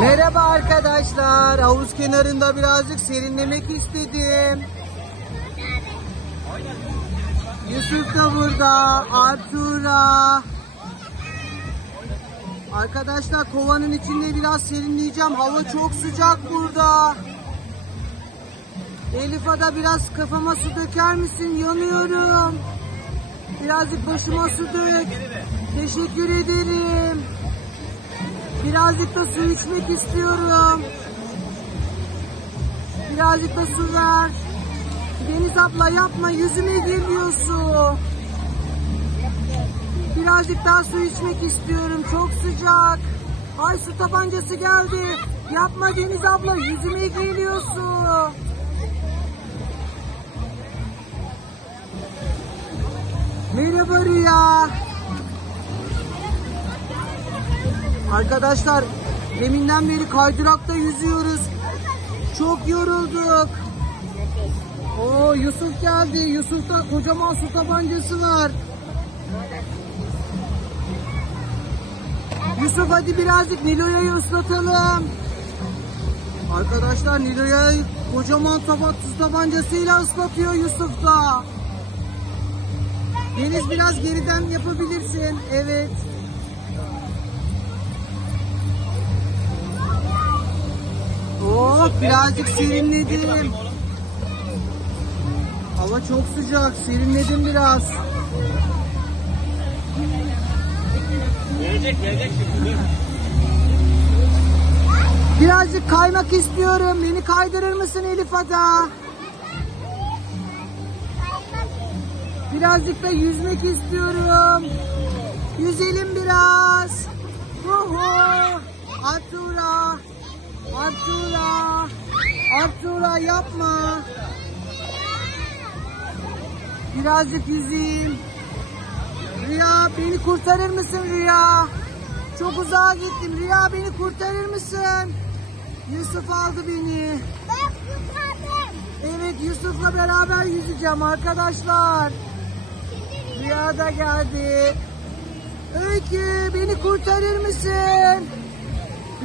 Merhaba arkadaşlar. Havuz kenarında birazcık serinlemek istedim. Yusuf da burada. Artura. Arkadaşlar kovanın içinde biraz serinleyeceğim. Hava çok sıcak burada. Elif'a da biraz kafama su döker misin? Yanıyorum. Birazcık başıma su dök. Teşekkür ederim. Birazcık da su içmek istiyorum. Birazcık da su ver. Deniz abla yapma, yüzüme geliyor su. Birazcık daha su içmek istiyorum. Çok sıcak. Ay su tabancası geldi. Yapma Deniz abla, yüzüme geliyor su. Merhaba Rüya. Arkadaşlar deminden beri kaydırakta yüzüyoruz. Çok yorulduk. Oo, Yusuf geldi. Yusuf'ta kocaman su tabancası var. Yusuf hadi birazcık Nilo'yu ıslatalım. Arkadaşlar Nilo'yu kocaman su tabancasıyla ıslatıyor Yusuf da. Deniz biraz geriden yapabilirsin. Evet. Oh, birazcık serinledim. Hava çok sıcak. Serinledim biraz. Gelecek şimdi. Birazcık kaymak istiyorum. Beni kaydırır mısın Elif Ada? Birazcık da yüzmek istiyorum. Yüzelim biraz. Artura. Artura. Artura yapma. Birazcık yüzeyim. Rüya beni kurtarır mısın Rüya? Çok uzağa gittim. Rüya beni kurtarır mısın? Yusuf aldı beni. Ben kurtardım. Evet Yusuf'la beraber yüzeceğim arkadaşlar. Rüya da geldi. Öykü beni kurtarır mısın?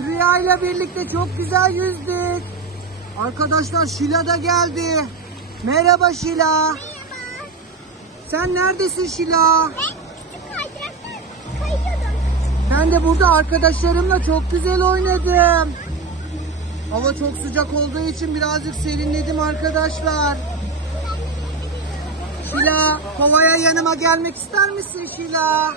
Rüya ile birlikte çok güzel yüzdük. Arkadaşlar Şila da geldi. Merhaba Şila. Merhaba. Sen neredesin Şila? Ben küçük kaydıraktan kayıyordum. Ben de burada arkadaşlarımla çok güzel oynadım. Hava çok sıcak olduğu için birazcık serinledim arkadaşlar. Şila, kovaya yanıma gelmek ister misin Şila?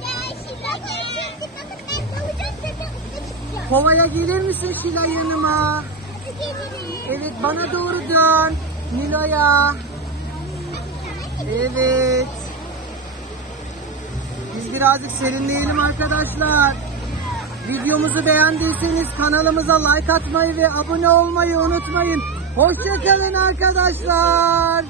Gel Şila gel. Bakın ben dalacağım zaten üstüne çıkacağım. Kovaya gelir misin Şila yanıma? Hadi gelirim. Evet bana doğru dön. Nilo'ya. Evet. Biz birazcık serinleyelim arkadaşlar. Videomuzu beğendiyseniz kanalımıza like atmayı ve abone olmayı unutmayın. Hoşça kalın arkadaşlar.